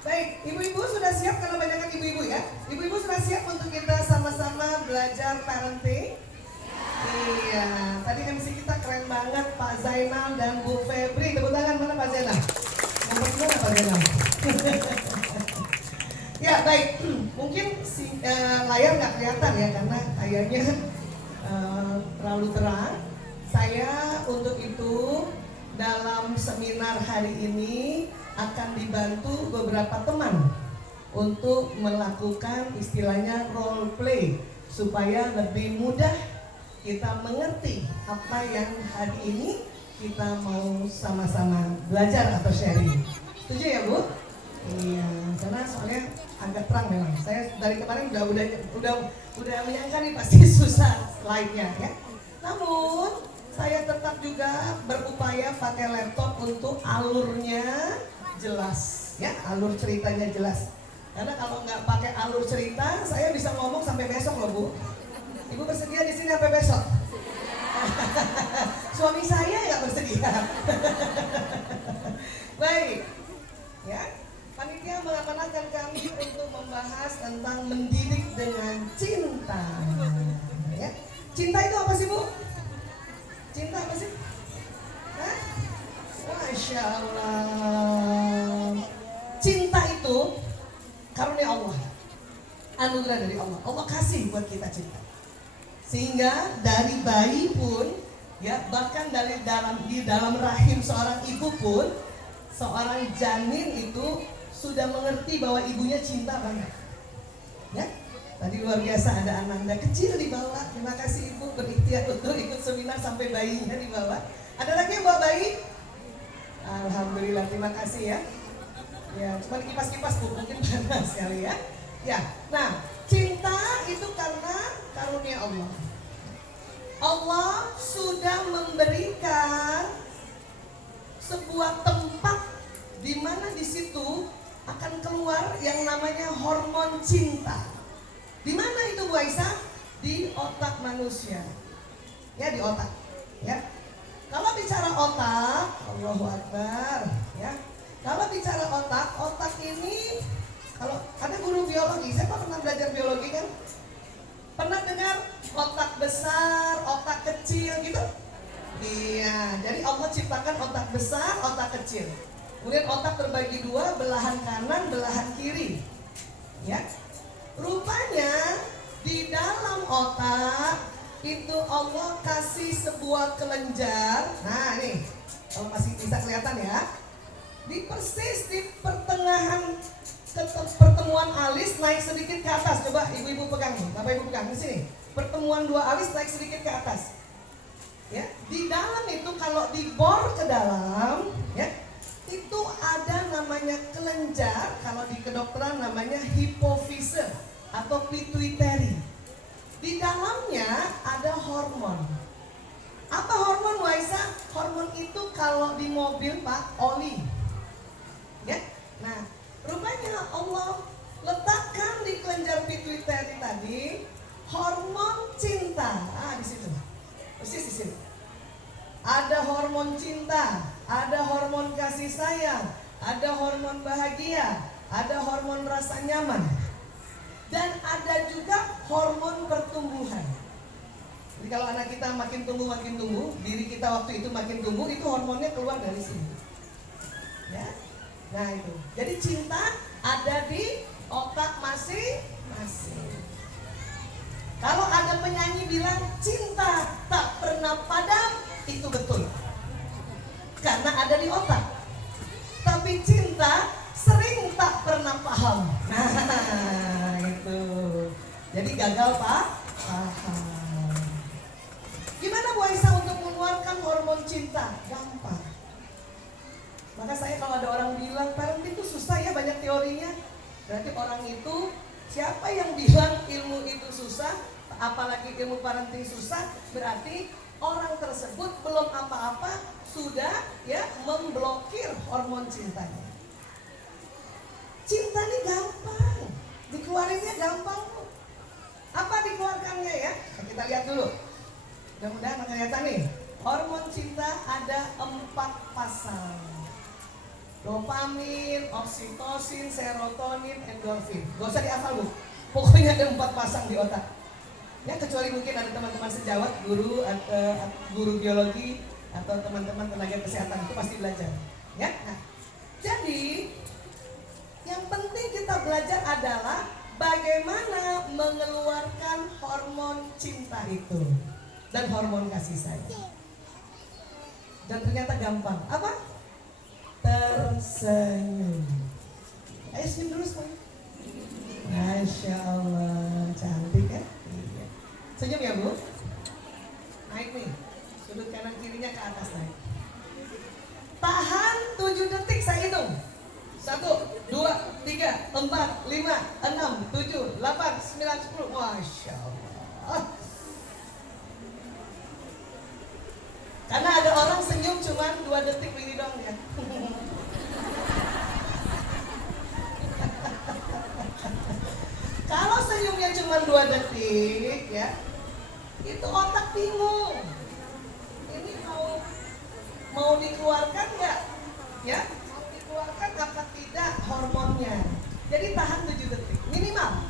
Baik, ibu-ibu sudah siap karena banyak kan ibu-ibu ya. Ibu-ibu sudah siap untuk kita sama-sama belajar parenting? Iya, tadi MC kita keren banget Pak Zainal dan Bu Febri. Tepuk tangan, mana Pak Zainal? Nomor gimana Pak Zainal? Ya baik, mungkin layar nggak kelihatan ya karena kayaknya terlalu terang. Saya untuk itu dalam seminar hari ini akan dibantu beberapa teman untuk melakukan istilahnya role play supaya lebih mudah kita mengerti apa yang hari ini kita mau sama-sama belajar atau sharing. Setuju ya Bu? Iya, karena soalnya agak terang memang. Saya dari kemarin udah menyangka nih pasti susah slide-nya ya. Namun saya tetap juga berupaya pakai laptop untuk alurnya jelas, ya alur ceritanya jelas. Karena kalau nggak pakai alur cerita, saya bisa ngomong sampai besok loh Bu. Ibu bersedia di sini sampai besok? Suami saya nggak bersedia. Baik, ya. Panitia mengamanahkan kami untuk membahas tentang mendidik dengan cinta. Ya. Cinta itu apa sih Bu? Cinta apa sih? Hah? Masya Allah. Cinta itu karunia Allah, anugerah dari Allah. Allah kasih buat kita cinta. Sehingga dari bayi pun, ya bahkan di dalam rahim seorang ibu pun, seorang janin itu sudah mengerti bahwa ibunya cinta banget. Ya, tadi luar biasa ada Ananda kecil di bawah. Terima kasih Ibu berikhtiar untuk ikut seminar sampai bayinya di bawah. Ada lagi yang bawa bayi? Alhamdulillah, terima kasih ya. Ya, cuma kipas-kipas Bu, mungkin panas sekali ya. Ya, nah cinta itu karena karunia Allah. Allah sudah memberikan sebuah tempat di mana di situ akan keluar yang namanya hormon cinta. Di mana itu Bu Aisyah? Di otak manusia. Ya, di otak. Ya. Kalau bicara otak, Allahu Akbar, ya. Kalau bicara otak, otak ini kalau ada guru biologi, saya pernah belajar biologi kan? Pernah dengar otak besar, otak kecil gitu? Iya, jadi Allah ciptakan otak besar, otak kecil. Kemudian otak terbagi dua, belahan kanan, belahan kiri. Ya. Rupanya di dalam otak itu Allah kasih sebuah kelenjar. Nah, nih. Kalau masih bisa kelihatan ya. Di persis di pertengahan pertemuan alis naik sedikit ke atas. Coba ibu-ibu pegang nih. Bapak Ibu pegang di sini. Pertemuan dua alis naik sedikit ke atas. Ya, di dalam itu kalau dibor ke dalam, ya. Itu ada namanya kelenjar, kalau di kedokteran namanya hipofise atau pituitary. Di dalamnya ada hormon. Apa hormon Waisa? Hormon itu kalau di mobil Pak, oli. Ya. Nah, rupanya Allah letakkan di kelenjar pituitary tadi hormon cinta. Ah, di situ. Persis di sini. Ada hormon cinta, ada hormon kasih sayang, ada hormon bahagia, ada hormon rasa nyaman, dan ada juga hormon pertumbuhan. Jadi kalau anak kita makin tumbuh, diri kita waktu itu makin tumbuh, itu hormonnya keluar dari sini. Ya, nah itu. Jadi cinta ada di otak masing-masing. Kalau ada penyanyi bilang cinta tak pernah padam, itu betul. Karena ada di otak. Tapi cinta sering tak pernah paham. Nah, itu. Jadi gagal Pak paham. Gimana Bu Aisyah untuk mengeluarkan hormon cinta? Gampang. Maka saya kalau ada orang bilang parenting itu susah ya, banyak teorinya. Berarti orang itu, siapa yang bilang ilmu itu susah, apalagi ilmu parenting susah, berarti orang tersebut belum apa-apa sudah ya memblokir hormon cintanya. Cinta ini gampang, dikeluarinnya gampang. Apa dikeluarkannya ya? Nah, kita lihat dulu. Mudah-mudahan kelihatan nih. Hormon cinta ada 4 pasal. Dopamin, oksitosin, serotonin, endorfin. Gak usah dihafal bu. Pokoknya ada 4 pasang di otak. Ya kecuali mungkin ada teman-teman sejawat, guru atau guru biologi atau teman-teman tenaga kesehatan itu pasti belajar. Ya. Nah, jadi yang penting kita belajar adalah bagaimana mengeluarkan hormon cinta itu dan hormon kasih sayang. Dan ternyata gampang. Apa? Tersenyum. Ayo senyum dulu semuanya. Masya Allah, cantik kan? Iya. Senyum ya bu. Naik nih, sudut kanan kirinya ke atas naik. Tahan 7 detik, saya hitung. 1, 2, 3, 4, 5, 6, 7, 8, 9, 10. Masya Allah. Karena ada orang senyum cuma 2 detik ini dong ya. Kalau senyumnya cuma 2 detik ya, itu otak bingung. Ini mau dikeluarkan nggak? Ya, mau dikeluarkan apa tidak hormonnya? Jadi tahan 7 detik minimal.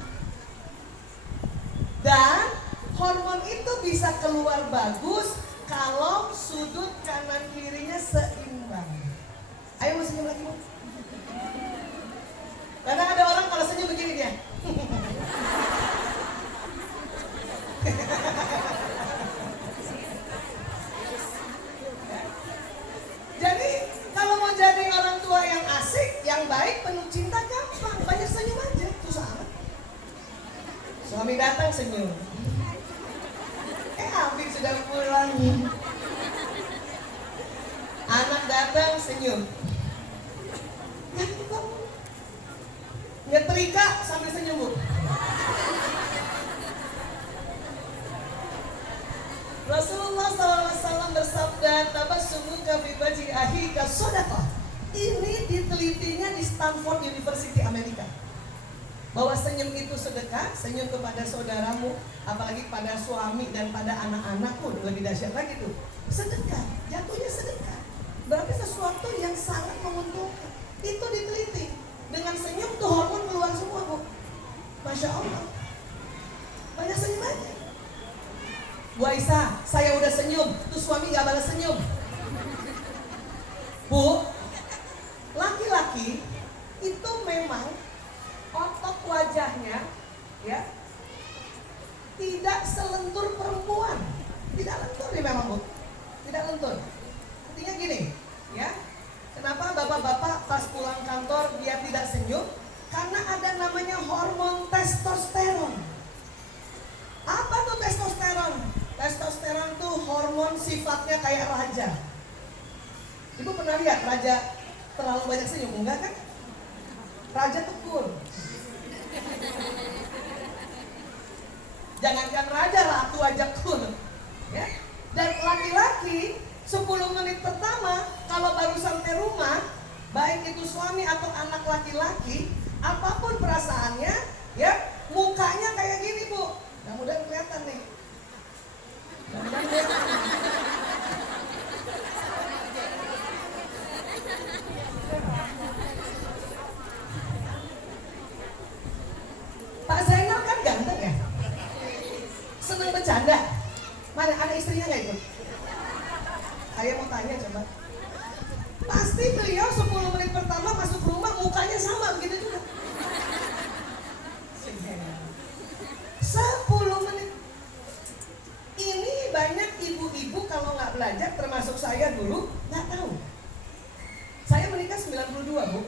Dan hormon itu bisa keluar bagus kalau sudut kanan kirinya seimbang. Ayo mau senyum lagi bu. Karena ada orang kalau senyum begini dia. Jadi kalau mau jadi orang tua yang asik, yang baik, penuh cinta gampang, banyak senyum aja, susah amat. Suami datang senyum. Hampir sudah pulang. Anak datang senyum. Nyetrika sambil senyum bu. Rasulullah SAW bersabda, tabassumuka fi wajhi akhika shadaqah. Ini ditelitinya di Stanford University Amerika. Bahwa senyum itu sedekah, senyum kepada saudaramu, apalagi pada suami dan pada anak-anakmu, lebih dahsyat lagi tuh. Sedekah, jatuhnya sedekah. Berarti sesuatu yang sangat menguntungkan. Itu diteliti. Dengan senyum tuh hormon keluar semua bu. Masya Allah. Banyak senyum aja. Bu Aisyah, saya udah senyum, tuh suami gak balas senyum. Bu, laki-laki itu memang otot wajahnya ya tidak selentur perempuan. Tidak lentur nih memang bu. Tidak lentur. Artinya gini ya. Kenapa bapak-bapak pas pulang kantor dia tidak senyum? Karena ada namanya hormon testosteron. Apa tuh testosteron? Testosteron tuh hormon sifatnya kayak raja. Ibu pernah lihat raja terlalu banyak senyum? Enggak kan? Raja tuh cool. Jangankan raja, ratu aja cool ya. Dan laki-laki 10 menit pertama kalau baru sampai rumah, baik itu suami atau anak laki-laki, apapun perasaannya ya, mukanya kayak gini bu. Mudah-mudahan kelihatan nih. Mudah-mudahan kelihatan. Pak Zainal kan ganteng ya, seneng bercanda. Mana ada istrinya nggak itu? Saya mau tanya coba. Pasti beliau 10 menit pertama masuk rumah mukanya sama begitu juga. 10 menit. Ini banyak ibu-ibu kalau nggak belajar, termasuk saya dulu nggak tahu. Saya menikah 92 bu,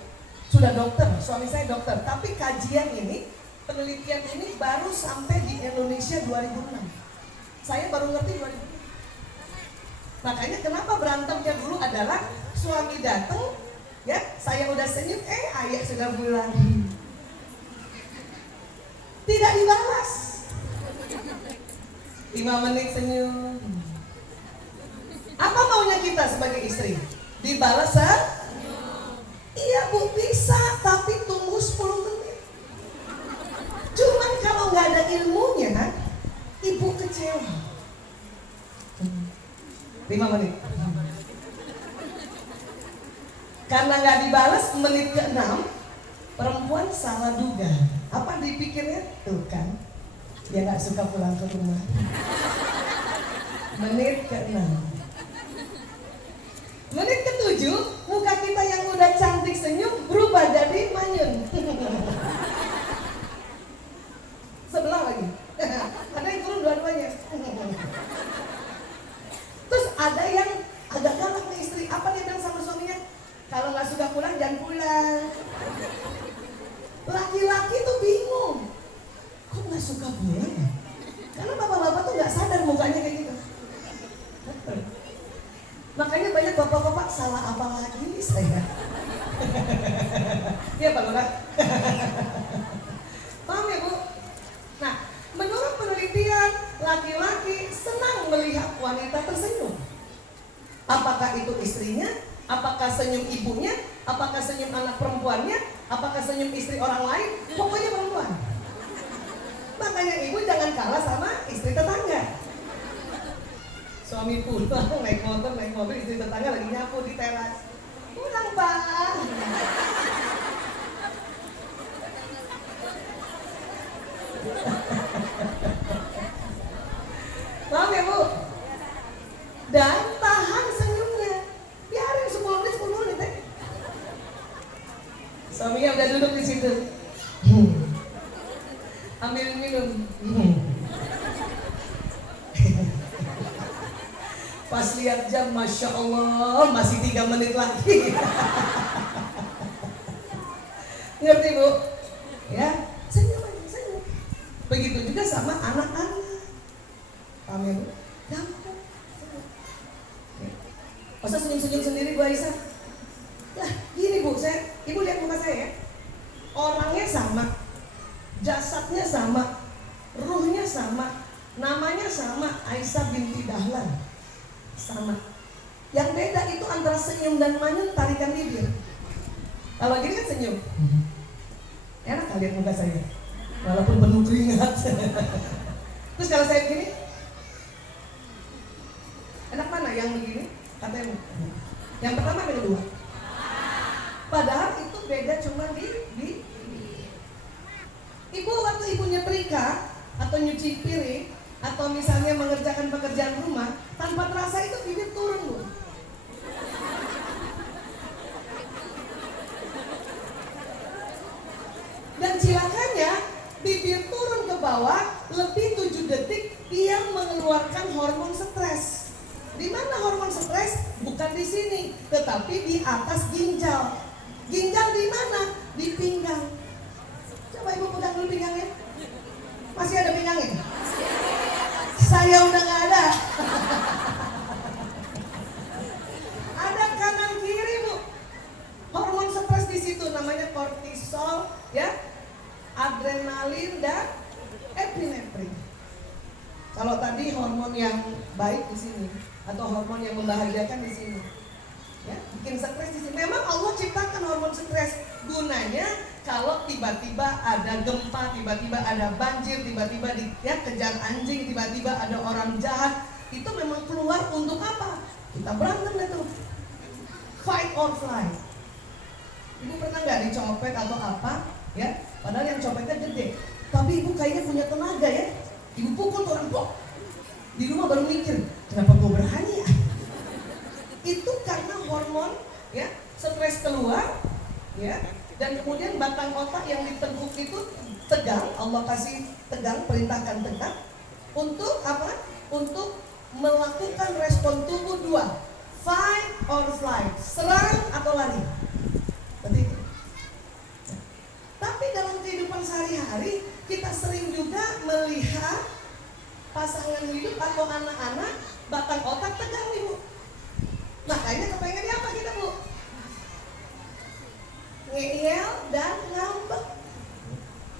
sudah dokter, suami saya dokter. Tapi kajian ini, penelitian ini baru sampai di Indonesia 2006. Saya baru ngerti 2006. Makanya kenapa berantemnya dulu adalah suami datang, ya saya udah senyum, ayah sudah pulang. Tidak dibalas. 5 menit senyum. Apa maunya kita sebagai istri? Dibalas iya bu bisa, tapi tunggu 10 menit. Cuman kalau nggak ada ilmunya, ibu kecewa. 5 menit. Karena nggak dibalas menit ke-6, perempuan salah duga. Apa dipikirnya? Tuh kan, dia nggak suka pulang ke rumah. Menit ke-6. Menit ke-7, muka kita yang udah cantik senyum berubah jadi manyun. Sebelah lagi. Ada yang turun dua-duanya. Terus ada yang agak galak nih istri. Apa dia bilang sama suaminya? Kalau nggak suka pulang, jangan pulang. Laki-laki tuh bingung. Kok nggak suka pulang ya? Karena bapak-bapak tuh nggak sadar mukanya kayak gitu. Makanya banyak bapak-bapak salah apa lagi saya. Iya Pak Lurah. Paham ya Bu? Nah, menurut penelitian, laki-laki senang melihat wanita tersenyum. Apakah itu istrinya? Apakah senyum ibunya? Apakah senyum anak perempuannya? Apakah senyum istri orang lain? Pokoknya perempuan. Makanya ibu jangan kalah sama istri tetangga. Suami pulang naik mobil, istri tetangga lagi nyapu di teras. Pulang Pak. Paham ya Bu? Dan tahan senyumnya. Biarin 10 menit deh. Suaminya udah duduk di situ. Ambil minum. Pas lihat jam, Masya Allah, masih 3 menit lagi. Ngerti Bu? Ya, senyum aja, senyum. Begitu juga sama anak-anak. Paham ya Bu? Gampang. Masa senyum-senyum sendiri Bu Aisyah? Lah, gini Bu, ibu lihat muka saya ya. Orangnya sama, jasadnya sama, ruhnya sama, namanya sama, Aisyah binti Dahlan. Sama. Yang beda itu antara senyum dan manyun tarikan bibir. Kalau gini kan senyum. Enak kan lihat muka saya, walaupun penuh keringat. Terus kalau saya begini, enak mana yang begini? Katanya yang pertama yang kedua. Padahal itu beda cuma di ibu waktu ibu nyetrika atau nyuci piring atau misalnya mengerjakan pekerjaan rumah, tanpa terasa itu bibir turun Bu. Dan cilakanya bibir turun ke bawah lebih 7 detik dia mengeluarkan hormon stres. Di mana hormon stres? Bukan di sini, tetapi di atas ginjal. Ginjal di mana? Di pinggang. Coba ibu pegang dulu pinggangnya. Masih ada pinggangnya? Saya udah nggak ada. Ada kanan kiri Bu. Hormon stres di situ namanya kortisol, ya, adrenalin dan epinefrin. Kalau tadi hormon yang baik di sini atau hormon yang membahagiakan di sini, ya, bikin stres di sini. Memang Allah ciptakan hormon stres gunanya kalau tiba-tiba ada gempa, tiba-tiba ada banjir, tiba-tiba kejar anjing, tiba-tiba ada orang jahat, itu memang keluar untuk apa? Kita berantem deh tuh, fight or flight. Ibu pernah nggak dicopet atau apa? Ya, padahal yang copetnya gede, tapi ibu kayaknya punya tenaga ya. Ibu pukul tuh orang pok. Di rumah baru mikir, kenapa gue berani ya? Itu karena hormon ya stres keluar, ya, dan kemudian batang otak yang diteguk itu tegang. Allah kasih tegang, perintahkan tegang untuk apa? Untuk melakukan respon tubuh 2, fight or flight, serang atau lari. Seperti itu. Tapi dalam kehidupan sehari-hari kita sering juga melihat pasangan hidup atau anak-anak batang otak tegang nih Bu. Makanya kepengennya apa kita Bu? Ngeyel dan ngambek.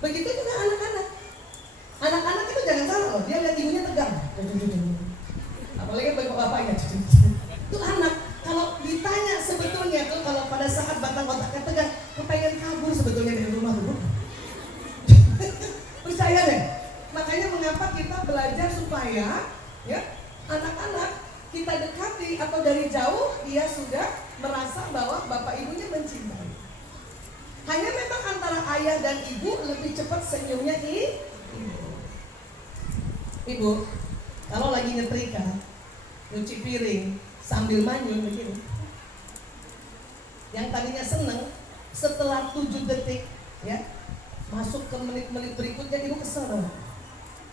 Begitu juga anak-anak. Anak-anak itu jangan salah loh, dia lihat ibunya tegang. Apalagi bapak-bapaknya. Itu anak, kalau ditanya sebetulnya tuh kalau pada saat batang otaknya tegang, kepengen kabur sebetulnya dari rumah dulu. Percaya deh. Makanya mengapa kita belajar supaya ya anak-anak kita dekati atau dari jauh dia sudah merasa bahwa bapak ibunya ayah dan ibu lebih cepat senyumnya ibu. Ibu, kalau lagi nyetrika, nyuci piring sambil manyun begini, yang tadinya seneng, setelah 7 detik ya, masuk ke menit-menit berikutnya ibu kesel dong.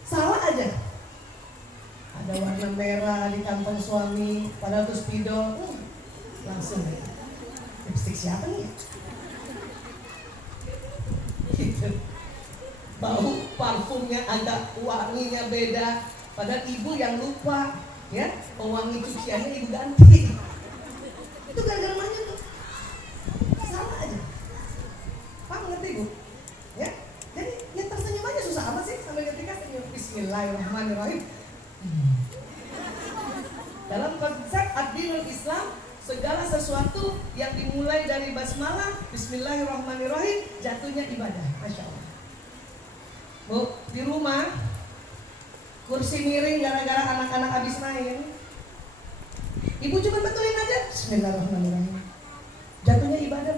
Salah aja, ada warna merah di kantong suami, padahal itu spidol, langsung ya, lipstick siapa nih? Gitu. Bau parfumnya agak wanginya beda, padahal ibu yang lupa ya, pewangi cuciannya ibu ganti. Itu gara-gara manyun tuh. Salah aja. Paham ngerti bu? Ya, jadi ya tersenyum aja, susah amat sih sampai ketika senyum. Bismillahirrahmanirrahim. Dalam konsep ad-dinul Islam, segala sesuatu yang dimulai dari basmalah, bismillahirrahmanirrahim, jatuhnya ibadah. Masya Allah. Bu, di rumah kursi miring gara-gara anak-anak habis main, ibu cuma betulin aja bismillahirrahmanirrahim, jatuhnya ibadah.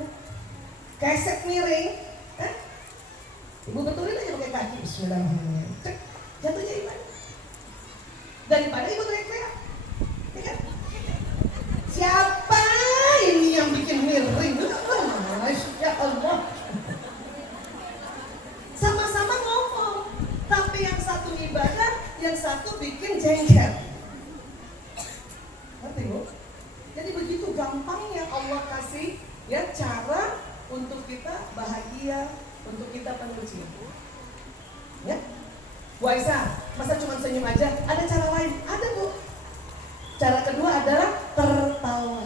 Keset miring, ibu betulin aja pakai kaki bismillahirrahmanirrahim, cek, jatuhnya ibadah. Daripada ibu teriak-teriak, ya kan? Siapa ini yang bikin miring? Masya Allah. Sama-sama ngomong, tapi yang satu ibadah, yang satu bikin jengkel. Ngerti bu? Jadi begitu gampangnya Allah kasih ya cara untuk kita bahagia, untuk kita penuh cinta. Ya, Bu Aisyah, masa cuma senyum aja? Ada cara lain? Ada bu. Cara kedua adalah tertawa.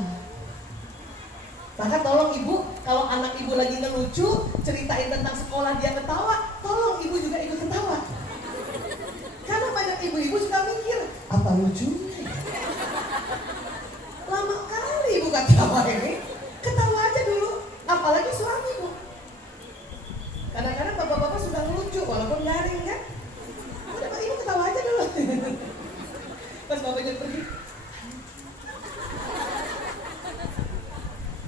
Maka tolong ibu, kalau anak ibu lagi ngelucu, ceritain tentang sekolah dia ketawa, tolong ibu juga ikut ketawa. Karena banyak ibu-ibu suka mikir, apa lucunya? Lama kali ibu ketawa ini, ketawa aja dulu, apalagi suami bu. Kadang-kadang bapak-bapak sudah ngelucu, walaupun garing kan. Udah pak, ibu ketawa aja dulu. Pas bapaknya pergi.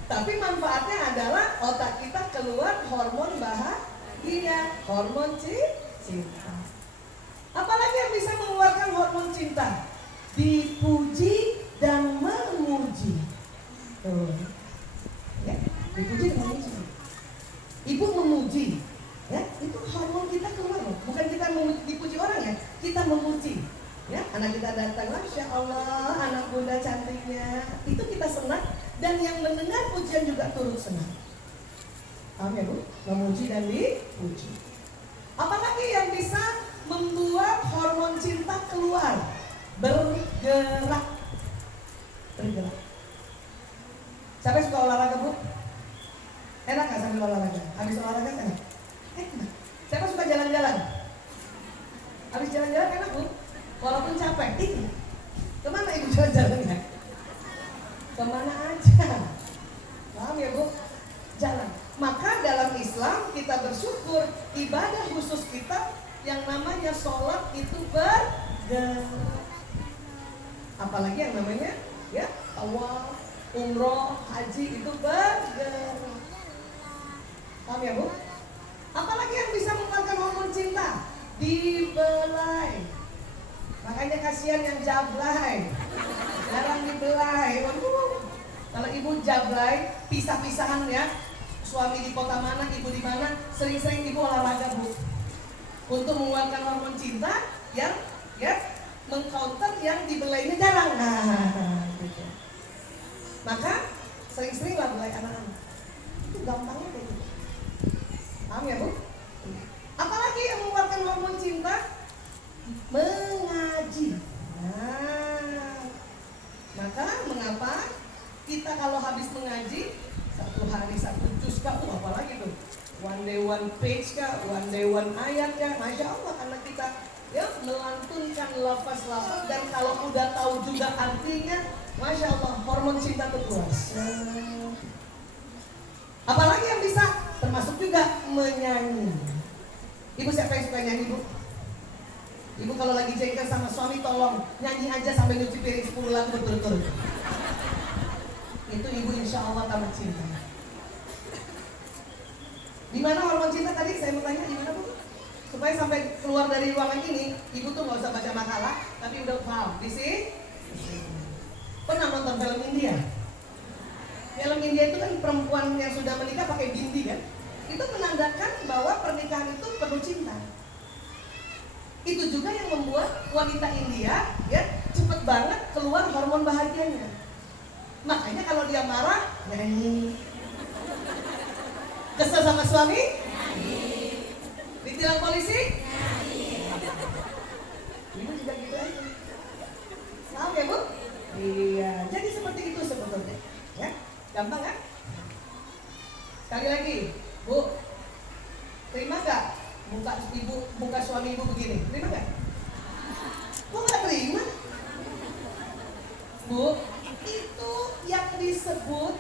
Tapi manfaatnya adalah otak kita keluar hormon bahagia, hormon cinta. Apalagi yang bisa mengeluarkan hormon cinta? Dipuji dan memuji. Tuh. Ya, dipuji dan memuji. Ibu memuji, ya, itu hormon kita keluar loh. Bukan kita dipuji orang ya, kita memuji. Ya, anak kita datang, Masya Allah, anak bunda cantiknya. Itu kita senang. Dan yang mendengar pujian juga turut senang. Paham ya bu? Memuji dan dipuji. Apalagi yang bisa membuat hormon cinta keluar? Bergerak. Bergerak. Siapa suka olahraga bu? Enak gak sambil olahraga? Habis olahraga enak? Enak. Siapa suka jalan-jalan? Habis jalan-jalan enak bu? Walaupun capek. Kemana ibu jalan-jalannya? Kemana aja, paham ya bu? Jalan. Maka dalam Islam kita bersyukur ibadah khusus kita yang namanya sholat itu bergerak. Apalagi yang namanya ya tawaf, umroh, haji itu bergerak. Paham ya bu? Apalagi yang bisa mengeluarkan hormon cinta? Dibelai. Makanya kasihan yang jablay, jarang dibelai. Waduh, kalau ibu jablay, pisah-pisahan ya, suami di kota mana, ibu di mana, sering-sering ibu olahraga bu, untuk mengeluarkan hormon cinta yang ya mengcounter yang dibelainya jarang. Nah, gitu. Maka sering-sering lah belai anak-anak. Itu gampangnya kayak gitu. Paham ya bu? Apalagi yang mengeluarkan hormon cinta? Mengaji. Nah, maka mengapa kita kalau habis mengaji satu hari satu juz kah, apalagi tuh one day one page kah, one day one ayat kah, Masya Allah, karena kita ya melantunkan lafaz-lafaz dan kalau udah tahu juga artinya, Masya Allah, hormon cinta tuh keluar. Apalagi yang bisa, termasuk juga menyanyi. Ibu siapa yang suka nyanyi bu? Ibu kalau lagi jengkel sama suami tolong nyanyi aja sampai nyuci piring 10 lagu berturut-turut. Itu ibu insya Allah tamat cinta. Di mana hormon cinta tadi? Saya mau tanya di mana Bu? Supaya sampai keluar dari ruangan ini, ibu tuh nggak usah baca makalah, tapi udah paham. Di sini. Pernah nonton film India? Film India itu kan perempuan yang sudah menikah pakai bindi kan? Itu menandakan bahwa pernikahan itu perlu cinta. Itu juga yang membuat wanita India ya cepet banget keluar hormon bahagianya. Makanya kalau dia marah nyanyi. Kesel sama suami? Nyanyi. Ditilang polisi? Nyanyi. Ibu juga gitu aja. Tahu ya Bu? Iya. Jadi seperti itu sebetulnya. Ya, gampang kan? Sekali lagi, Bu. Terima gak muka suami ibu begini? Terima gak? Kok gak terima? Bu, itu yang disebut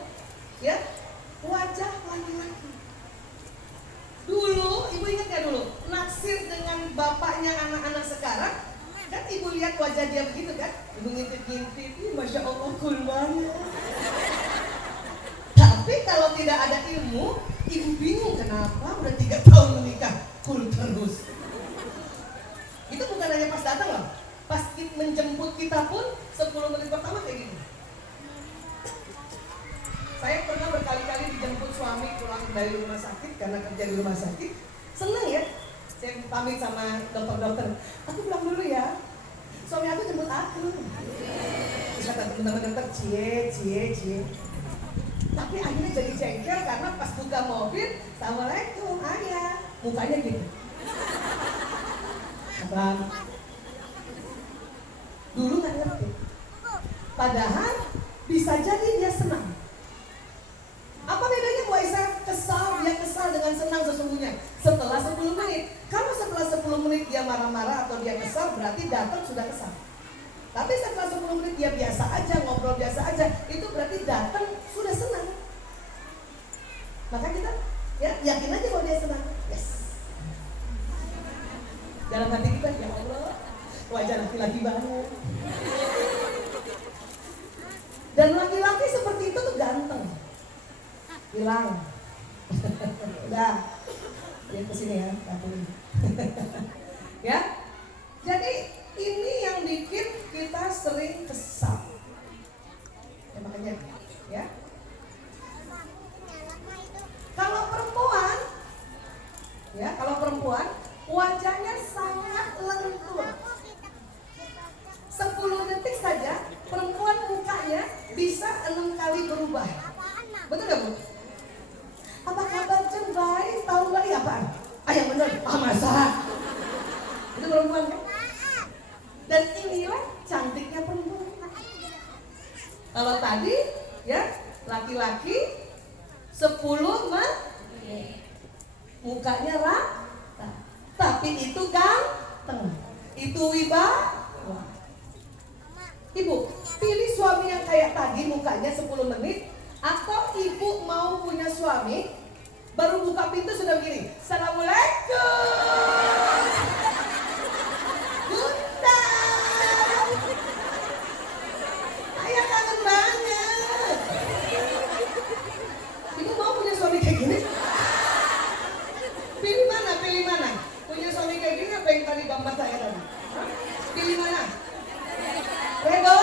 ya wajah laki-laki. Dulu, ibu ingat gak dulu? Naksir dengan bapaknya anak-anak sekarang, kan ibu lihat wajah dia begitu kan? Ibu ngintip-ngintip, Masya Allah cool banget. Tapi kalau tidak ada ilmu, ibu bingung kenapa udah 3 tahun menikah cool terus. Itu bukan hanya pas datang loh, pas menjemput kita pun 10 menit pertama kayak gini. Saya pernah berkali-kali dijemput suami pulang dari rumah sakit karena kerja di rumah sakit. Seneng ya, saya pamit sama dokter-dokter. Aku pulang dulu ya, suami aku jemput aku. Terus kata teman-teman dokter, cie. Tapi akhirnya jadi jengkel karena pas buka mobil, Assalamualaikum, ayah. Mukanya gitu. Abang, dulu gak ngerti. Padahal bisa jadi dia senang. Apa bedanya Bu Aisyah? Kesal, dia kesal dengan senang sesungguhnya setelah 10 menit. Kalau setelah 10 menit dia marah-marah atau dia kesal, berarti datang sudah kesal. Tapi setelah 10 menit dia biasa aja, ngobrol biasa aja, itu berarti datang sudah senang. Maka kita ya yakin aja bahwa dia senang. Yes. Dalam hati kita, ya Allah, wajah laki-laki banget. Dan laki-laki seperti itu tuh ganteng. Hilang. Udah. Dia kesini ya, aku. Ya. Jadi ini yang bikin kita sering kesal. Ya, makanya ya. Kalau perempuan wajahnya sangat lentur. 10 detik saja perempuan mukanya bisa 6 kali berubah. Betul gak Bu? Apa kabar Jen? Baik, tahu lagi apaan? Yang bener, masa? Itu perempuan kan? Dan inilah cantiknya perempuan. Kalau tadi ya laki-laki 10 mukanya rata, tapi itu ganteng, itu wibawa. Ibu, pilih suami yang kayak tadi mukanya 10 menit, atau ibu mau punya suami baru buka pintu sudah begini, Assalamualaikum Bunda, ayah kangen banget. Ibu mau punya suami kayak gini? Pilih mana? Punya suami kayak gini apa yang tadi gambar saya tadi? Pilih mana? Redo?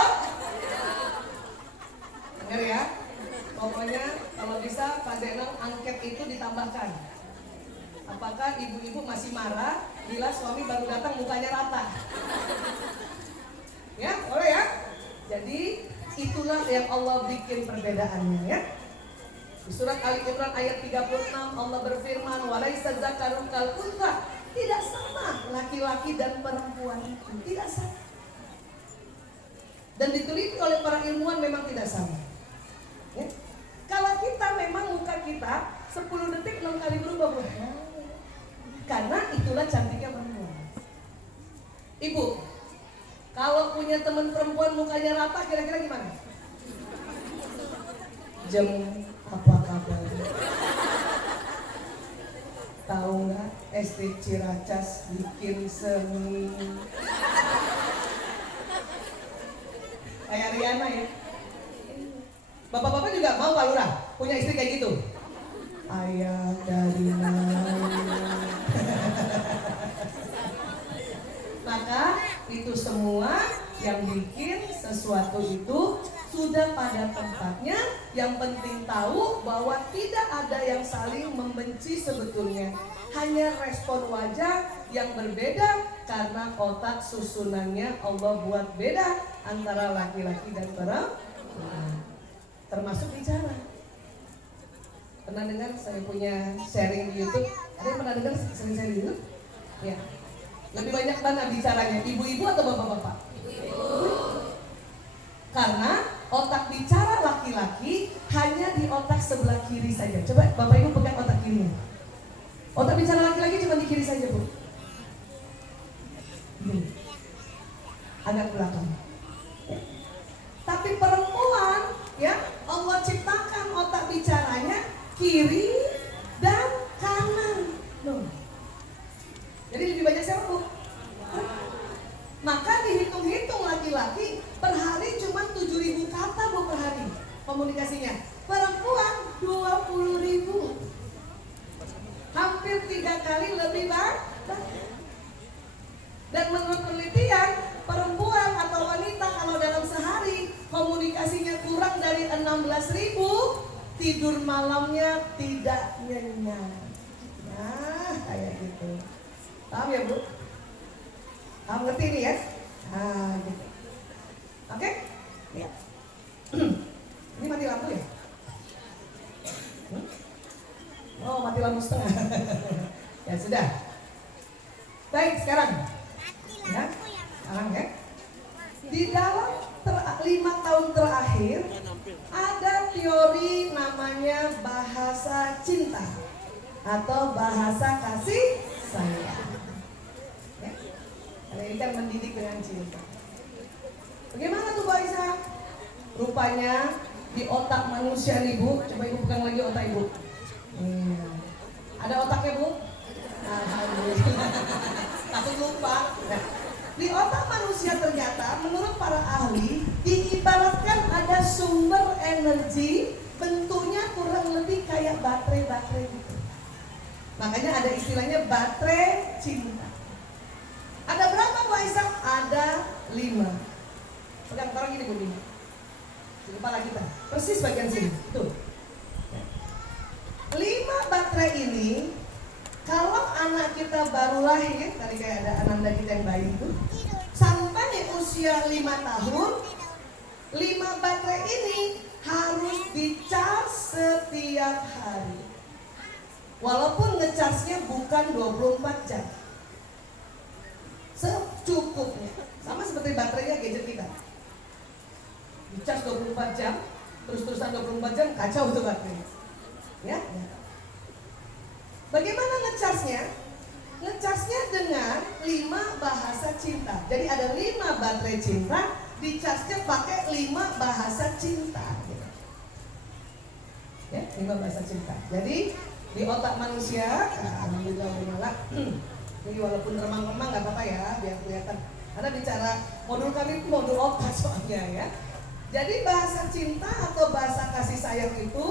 Dengar ya. Pokoknya kalau bisa Pak Zenong angket itu ditambahkan. Apakah ibu-ibu masih marah bila suami baru datang mukanya rata? Ya, boleh ya? Jadi itulah yang Allah bikin perbedaannya ya. Di surat Ali Imran ayat 36 Allah berfirman, "Walaisa dzakaru kal untha." Tidak sama laki-laki dan perempuan itu, tidak sama. Dan diteliti oleh para ilmuwan memang tidak sama. Ya. Kalau kita memang muka kita 10 detik 6 kali berubah, karena itulah cantiknya perempuan. Ibu, kalau punya teman perempuan mukanya rata, kira-kira gimana? Jam apa kabar? Tahu nggak SD Ciracas bikin seni kayak Riana ya? Bapak-bapak juga mau Pak Lurah punya istri kayak gitu? ayah dari mana. Maka itu semua yang bikin sesuatu itu sudah pada tempatnya. Yang penting tahu bahwa tidak ada yang saling membenci sebetulnya. Hanya respon wajah yang berbeda karena otak susunannya Allah buat beda antara laki-laki dan perempuan. Termasuk bicara. Pernah dengar saya punya sharing di YouTube? Ada yang pernah dengar sering sharing di YouTube? Ya. Lebih banyak mana bicaranya? Ibu-ibu atau bapak-bapak? Ibu. Karena otak bicara laki-laki hanya di otak sebelah kiri saja. Coba bapak ibu pegang otak kirinya. Otak bicara laki-laki cuma di kiri saja, Bu. Gini. Agak belakang. Tapi perempuan, ya, Allah ciptakan otak bicaranya kiri dan kanan. Loh. Jadi lebih banyak siapa, Bu? Maka dihitung-hitung laki-laki per hari cuma 7.000 kata, Bu, per hari komunikasinya. Perempuan 20.000. Hampir 3 kali lebih banyak. Dan menurut penelitian, perempuan atau wanita kalau dalam sehari komunikasinya kurang dari 16.000, tidur malamnya tidak nyenyak. Nah, kayak gitu. Paham ya, Bu? Kamu ngerti ini ya? Nah, gitu. Oke? Ya. Ini mati lampu ya? Oh, mati lampu setengah. Ya sudah. Baik, sekarang. Ya, sekarang ya. Di dalam 5 tahun terakhir ada teori namanya bahasa cinta atau bahasa kasih sayang. Ya. Karena ini kan mendidik dengan cinta. Bagaimana tuh, Bu Aisyah? Rupanya di otak manusia nih, Bu. Coba Ibu pegang lagi otak Ibu. Ada otaknya, Bu? Alhamdulillah. Takut lupa. Nah, di otak manusia ternyata menurut para ahli diibaratkan ada sumber energi bentuknya kurang lebih kayak baterai gitu. Makanya ada istilahnya baterai cinta. Ada berapa, Bu Aisyah? Ada 5. Pegang taruh gini, Bu. Di kepala kita. Persis bagian sini. Tuh. 5 baterai ini, kalau anak kita baru lahir, tadi kayak ada ananda kita yang bayi itu, sampai usia 5 tahun, 5 baterai ini harus dicas setiap hari. Walaupun ngecasnya bukan 24 jam. Secukupnya. Sama seperti baterainya gadget kita. Dicas 24 jam, terus-terusan 24 jam, kacau tuh baterainya. Ya. Bagaimana ngecasnya? Ngecasnya dengan 5 bahasa cinta. Jadi ada 5 baterai cinta, dicasnya pakai 5 bahasa cinta. Ya, 5 bahasa cinta. Jadi di otak manusia, alhamdulillah malah. Jadi walaupun remang-remang nggak apa-apa ya, biar kelihatan. Karena bicara modul kami itu modul otak soalnya ya. Jadi bahasa cinta atau bahasa kasih sayang itu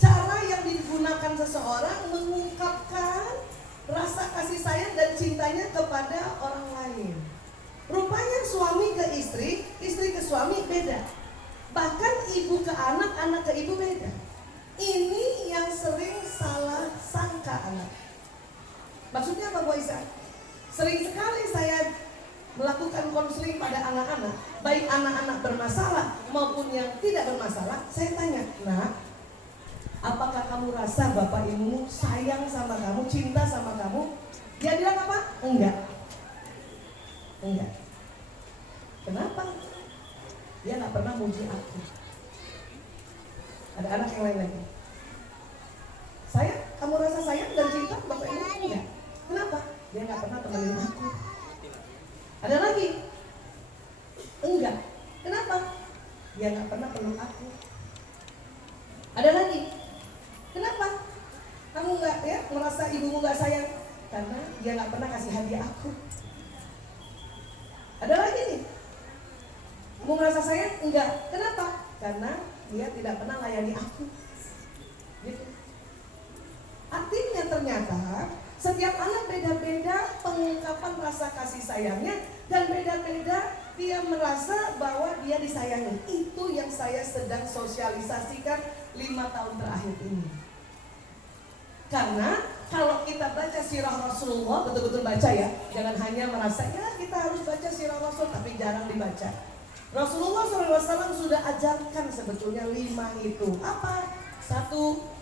cara yang digunakan seseorang mengungkapkan rasa kasih sayang dan cintanya kepada orang lain. Rupanya suami ke istri, istri ke suami beda. Bahkan ibu ke anak, anak ke ibu beda. Ini yang sering salah sangka anak. Maksudnya apa, Bu Aisyah? Sering sekali saya melakukan konseling pada anak-anak, baik anak-anak bermasalah maupun yang tidak bermasalah. Saya tanya, "Nak, apakah kamu rasa bapak ibumu sayang sama kamu, cinta sama kamu?" Dia bilang apa? Enggak. Kenapa? Dia nggak pernah muji aku. Ada anak yang lain lagi. Sayang, kamu rasa sayang dan cinta bapak ibu? Enggak. Kenapa? Dia nggak pernah temenin aku. Ada lagi? Enggak. Kenapa? Dia nggak pernah peluk aku. Ada lagi? Kenapa? Kamu nggak ya merasa ibumu nggak sayang? Karena dia nggak pernah kasih hadiah aku. Ada lagi nih? Kamu merasa sayang? Enggak. Kenapa? Karena dia tidak pernah layani aku. Gitu. Setiap anak beda-beda pengungkapan rasa kasih sayangnya, dan beda-beda dia merasa bahwa dia disayangi. Itu yang saya sedang sosialisasikan 5 tahun terakhir ini. Karena kalau kita baca sirah Rasulullah, betul-betul baca ya, jangan hanya merasa ya kita harus baca sirah Rasul tapi jarang dibaca. Rasulullah SAW sudah ajarkan sebetulnya 5 itu. Apa? 1,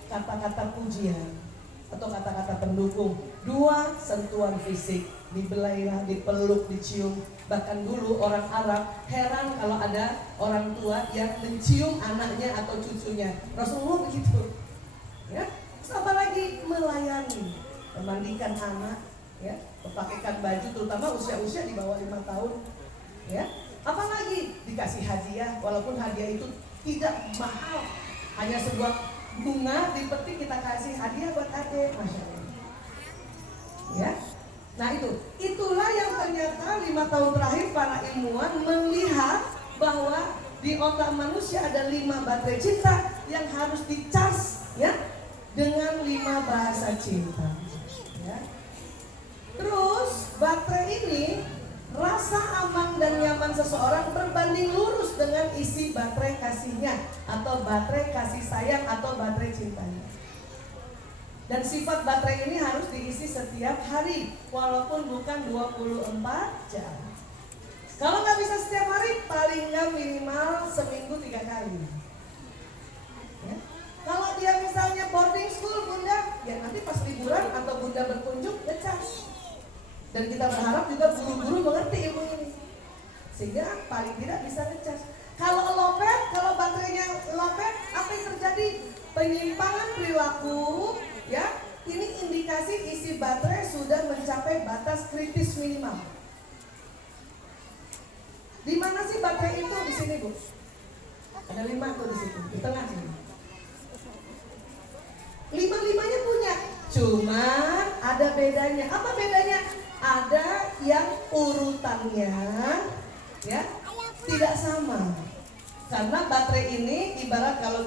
kata-kata pujian atau kata-kata pendukung. 2, sentuhan fisik, dibelailah, dipeluk, dicium. Bahkan dulu orang Arab heran kalau ada orang tua yang mencium anaknya atau cucunya. Rasulullah begitu. Ya, apalagi melayani, memandikan anak, ya, mempakaikan baju, terutama usia-usia di bawah 5 tahun. Ya, apalagi dikasih hadiah, walaupun hadiah itu tidak mahal, hanya sebuah bunga dipetik kita kasih hadiah buat adik, masya Allah. Ya, nah itulah yang ternyata 5 tahun terakhir para ilmuwan melihat bahwa di otak manusia ada 5 baterai cinta yang harus dicas, ya, dengan 5 bahasa cinta. Ya. Terus baterai ini, rasa aman dan nyaman seseorang berbanding lurus dengan isi baterai kasihnya, atau baterai kasih sayang, atau baterai cintanya. Dan sifat baterai ini harus diisi setiap hari, walaupun bukan 24 jam. Kalau nggak bisa setiap hari, paling nggak minimal seminggu 3 kali. Ya. Kalau dia misalnya boarding school, Bunda, ya nanti pas liburan atau Bunda berkunjung, ngecas. Dan kita berharap juga guru-guru mengerti ilmu ini, sehingga paling tidak bisa ngecas. Kalau lopet, kalau baterainya lopet, apa yang terjadi? Penyimpangan perilaku, ya. Ini indikasi isi baterai sudah mencapai batas kritis minimal. Di mana sih baterai itu? Di sini, Bu. Ada 5 tuh di situ, di tengah sini. 5-5-nya punya, cuman ada bedanya. Apa bedanya? Ada yang urutannya, ya, tidak sama. Karena baterai ini ibarat kalau